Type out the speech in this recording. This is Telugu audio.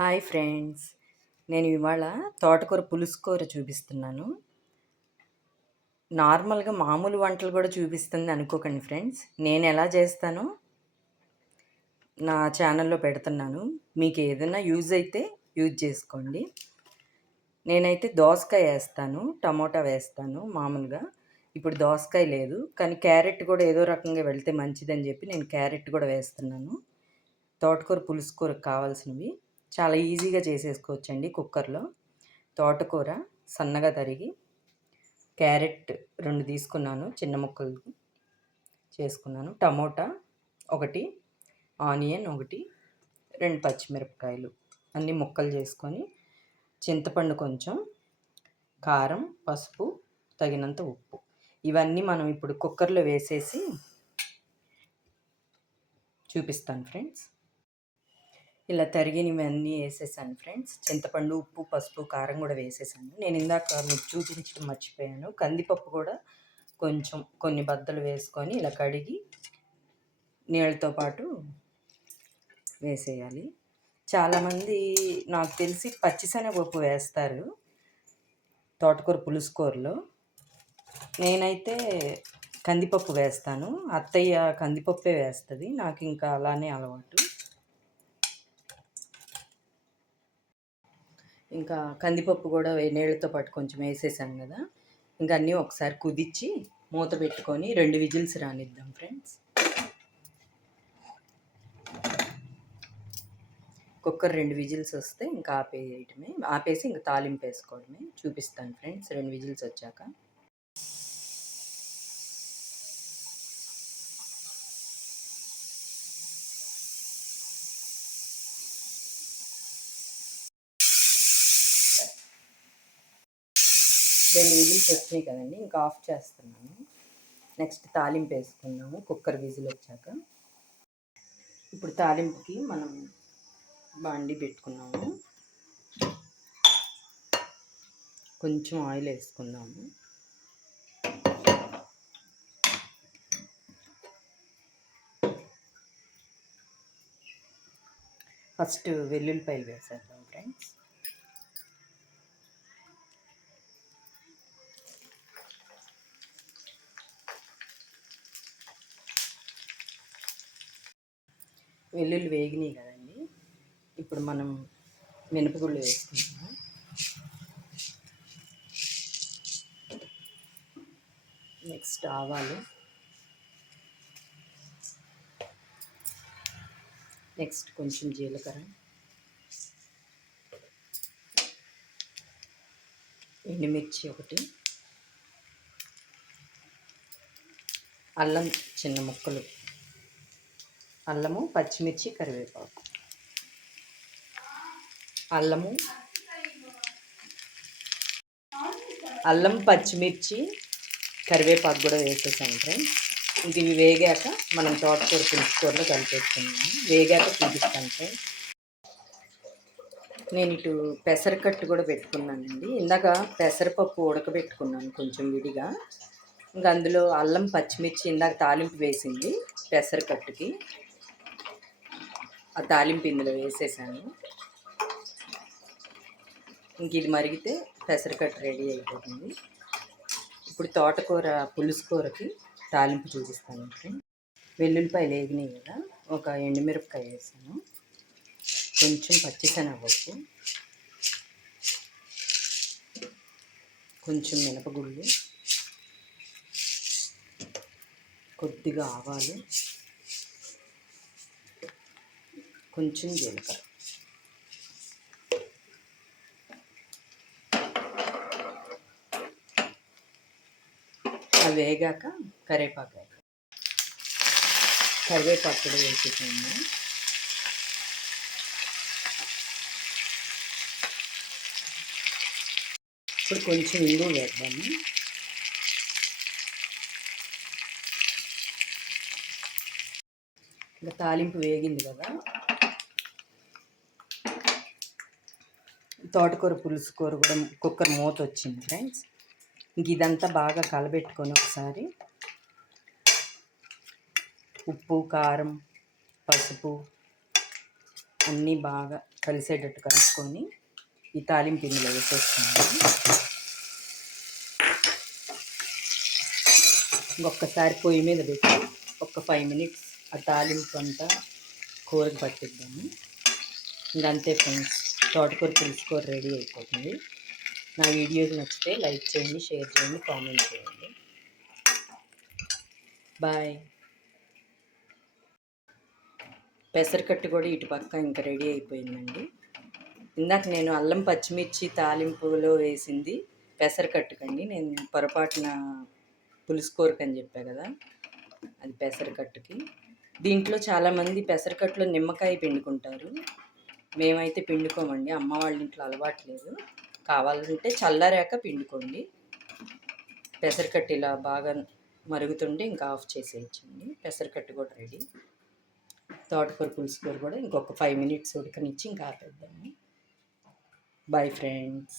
హాయ్ ఫ్రెండ్స్, నేను ఇవాళ తోటకూర పులుసుకూర చూపిస్తున్నాను. నార్మల్గా మామూలు వంటలు కూడా చూపిస్తుంది అనుకోకండి ఫ్రెండ్స్. నేను ఎలా చేస్తానో నా ఛానల్లో పెడుతున్నాను. మీకు ఏదైనా యూజ్ అయితే యూజ్ చేసుకోండి. నేనైతే దోసకాయ వేస్తాను, టమోటా వేస్తాను మామూలుగా. ఇప్పుడు దోసకాయ లేదు, కానీ క్యారెట్ కూడా ఏదో రకంగా వెళ్తే మంచిదని చెప్పి నేను క్యారెట్ కూడా వేస్తున్నాను. తోటకూర పులుసుకూరకు కావాల్సినవి చాలా ఈజీగా చేసేసుకోవచ్చండి కుక్కర్లో. తోటకూర సన్నగా తరిగి, క్యారెట్ 2 తీసుకున్నాను, చిన్న ముక్కలు చేసుకున్నాను, టమోటా 1, ఆనియన్ 1, 2 పచ్చిమిరపకాయలు అన్నీ ముక్కలు చేసుకొని, చింతపండు కొంచెం, కారం, పసుపు, తగినంత ఉప్పు ఇవన్నీ మనం ఇప్పుడు కుక్కర్లో వేసేసి చూపిస్తాను ఫ్రెండ్స్. ఇలా తరిగినవన్నీ వేసేసాను ఫ్రెండ్స్. చింతపండు, ఉప్పు, పసుపు, కారం కూడా వేసేసాను. నేను ఇందాక మీకు చూపించడం మర్చిపోయాను. కందిపప్పు కూడా కొంచెం కొన్ని బద్దలు వేసుకొని ఇలా కడిగి నీళ్ళతో పాటు వేసేయాలి. చాలామంది నాకు తెలిసి పచ్చిశనగపప్పు వేస్తారు తోటకూర పులుసుకూరలో. నేనైతే కందిపప్పు వేస్తాను. అత్తయ్య కందిపప్పే వేస్తుంది, నాకు ఇంకా అలానే అలవాటు. ఇంకా కందిపప్పు కూడా నీళ్ళతో పాటు కొంచెం వేసేసాను కదా. ఇంకా అన్నీ ఒకసారి కుదిచ్చి మూత పెట్టుకొని 2 విజిల్స్ రానిద్దాం ఫ్రెండ్స్. కుక్కర్ 2 విజిల్స్ వస్తే ఇంకా ఆపేసి ఇంకా తాలింపు వేసుకోవడమే. చూపిస్తాను ఫ్రెండ్స్ 2 విజిల్స్ వచ్చాక. రెండు విజిల్స్ వచ్చినాయి కదండి, ఇంకా ఆఫ్ చేస్తున్నాను. నెక్స్ట్ తాలింపు వేసుకున్నాము కుక్కర్ విజిల్ వచ్చాక. ఇప్పుడు తాలింపుకి మనం బాండి పెట్టుకున్నాము, కొంచెం ఆయిల్ వేసుకుందాము. ఫస్ట్ వెల్లుల్లిపాయలు వేసేద్దాం ఫ్రెండ్స్. వెల్లుల్లి వేగినాయి కదండి, ఇప్పుడు మనం మినపగుళ్ళు వేసుకుంటాము. నెక్స్ట్ ఆవాలు, నెక్స్ట్ కొంచెం జీలకర్ర, ఎండుమిర్చి 1, అల్లం చిన్న ముక్కలు, అల్లము, పచ్చిమిర్చి, కరివేపాకు. అల్లం, పచ్చిమిర్చి, కరివేపాకు కూడా వేసేసాను ఫ్రెండ్స్. ఇంక ఇవి వేగాక మనం తోటకూర పులుసుకూరలో కలిపేసుకున్నాము. వేగాక చూపిస్తాను ఫ్రెండ్స్. నేను ఇటు పెసరకట్టు కూడా పెట్టుకున్నానండి. ఇందాక పెసరపప్పు ఉడకబెట్టుకున్నాను కొంచెం విడిగా. ఇంకా అందులో అల్లం, పచ్చిమిర్చి ఇందాక తాలింపు వేసింది పెసరకట్టుకి, ఆ తాలింపు ఇందులో వేసేసాను. ఇంక ఇది మరిగితే పెసరకట్టు రెడీ అయిపోతుంది. ఇప్పుడు తోటకూర పులుసుకూరకి తాలింపు చూపిస్తాను ఫ్రెండ్స్. వెల్లుల్లిపాయలు వేగినాయి కదా, ఒక ఎండుమిరపకాయ వేసాను, కొంచెం పచ్చిశనగపప్పు, కొంచెం మినపగుళ్ళు, కొద్దిగా ఆవాలు, కొంచెం జీలకర్ర. అవి వేగాక కరివేపాకు కూడా వేసుకున్నాము. ఇప్పుడు కొంచెం ఇంగు వేద్దాము. ఇంకా తాలింపు వేగింది కదా, తోటకూర పులుసుకూర కూడా కుక్కర్ మూత వచ్చింది ఫ్రెండ్స్. ఇంక ఇదంతా బాగా కలబెట్టుకొని ఒకసారి ఉప్పు, కారం, పసుపు అన్నీ బాగా కలిసేటట్టు కలుపుకొని ఈ తాలింపు ఇందులో వేసేస్తున్నాను. ఇంకొకసారి పొయ్యి మీద పెట్టి ఒక 5 మినిట్స్ ఆ తాలింపు అంతా కూరకు పట్టిద్దాము. ఇంకంతే ఫ్రెండ్స్, తోటకూర పులుసు కూర రెడీ అయిపోతుంది. నా వీడియోస్ నచ్చితే లైక్ చేయండి, షేర్ చేయండి, కామెంట్ చేయండి. బాయ్. పెసరకట్టు కూడా ఇటు పక్క ఇంకా రెడీ అయిపోయిందండి. ఇందాక నేను అల్లం పచ్చిమిర్చి తాలింపులో వేసింది పెసరకట్టుకండి. నేను పొరపాటున పులుసు కూరకు అని చెప్పా కదా, అది పెసరకట్టుకి. దీంట్లో చాలామంది పెసరకట్టులో నిమ్మకాయ పిండుకుంటారు. మేమైతే పిండుకోమండి, అమ్మ వాళ్ళ ఇంట్లో అలవాట్లేదు. కావాలంటే చల్లారాక పిండుకోండి. పెసరకట్టు ఇలా బాగా మరుగుతుంటే ఇంకా ఆఫ్ చేసేయచ్చండి. పెసరకట్టు కూడా రెడీ. తోటకూర పులుసు కూర కూడా ఇంకొక 5 మినిట్స్ ఉడకనిచ్చి ఇంకా ఆపేద్దాము. Bye friends.